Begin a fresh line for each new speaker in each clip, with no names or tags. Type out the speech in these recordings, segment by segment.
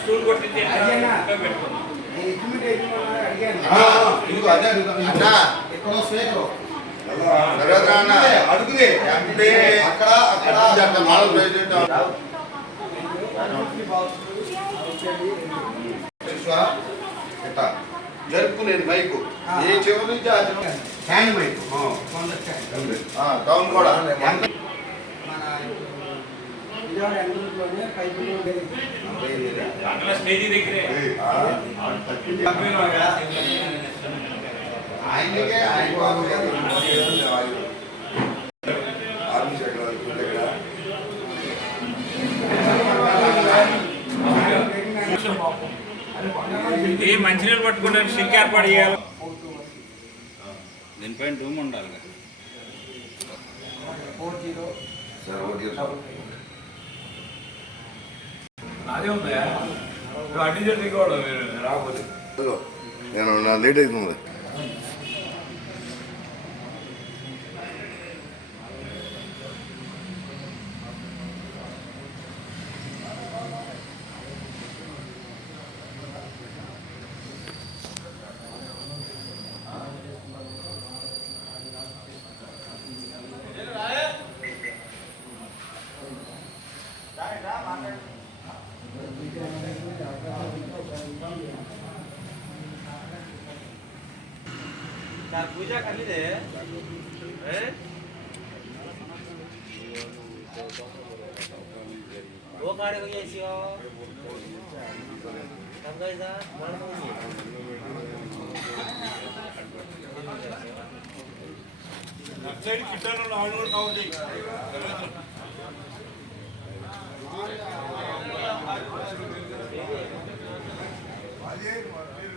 Stool
అన్న అడుగుది MP అక్కడ. అక్కడ. అక్కడ. మాడల్ ప్రెసిడెంట్ జరుపుకునేది మైకు. ఏ చెవి నుంచి ఆ. చెవి ఫ్యాన్ మైకు. ఆ, టౌన్ కూడా
మన విజయవాడ పైపులు
ఆయనకే ఆయన
ఏ మంచినీళ్ళు పట్టుకుంటే సింక్ ఏర్పాటు చేయాలి? దీనిపైన రూమ్ ఉండాలి
అదే ఉందా అడ్డు చెట్టు కూడా రాకపోతే.
నేను నా లేట్ అవుతుంది.
자, 부자 갑니다. 네? 뭐 가는 거겠지요? 감사합니다. 뭐하는 거지?
సైడ్ కిట్టాలలో ఆయిల్ కూడా కావాలి అదే మీరు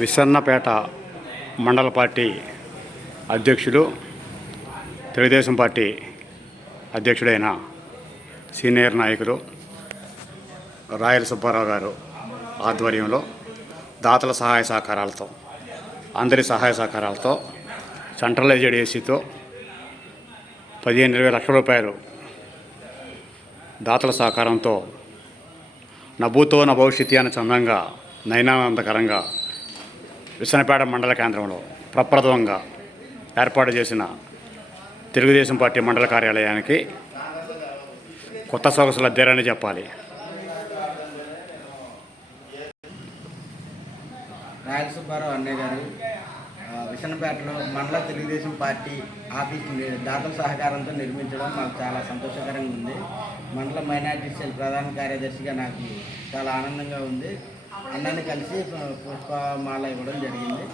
విసన్నపేట మండల పార్టీ అధ్యక్షుడు తెలుగుదేశం పార్టీ అధ్యక్షుడైన సీనియర్ నాయకులు రాయల సుబ్బారావు గారు ఆధ్వర్యంలో దాతల సహాయ సహకారాలతో అందరి సహాయ సహకారాలతో సెంట్రలైజ్డ్ ఏసీతో పదిహేను ఇరవై లక్షల రూపాయలు దాతల సహకారంతో నభూతో నా భవిష్యత్తు అనే చందంగా నయనానందకరంగా విసనపేట మండల కేంద్రంలో ప్రప్రథమంగా ఏర్పాటు చేసిన తెలుగుదేశం పార్టీ మండల కార్యాలయానికి కొత్త సొగసులు అద్దారని చెప్పాలి.
రాయల సుబ్బారావు అన్నయ్య గారు విషనపేటలో మండల తెలుగుదేశం పార్టీ ఆఫీస్ దాతల సహకారంతో నిర్మించడం మాకు చాలా సంతోషకరంగా ఉంది. మండల మైనార్టీ సెల్ ప్రధాన కార్యదర్శిగా నాకు చాలా ఆనందంగా ఉంది. అందరిని కలిసి పుష్పమాల ఇవ్వడం జరిగింది.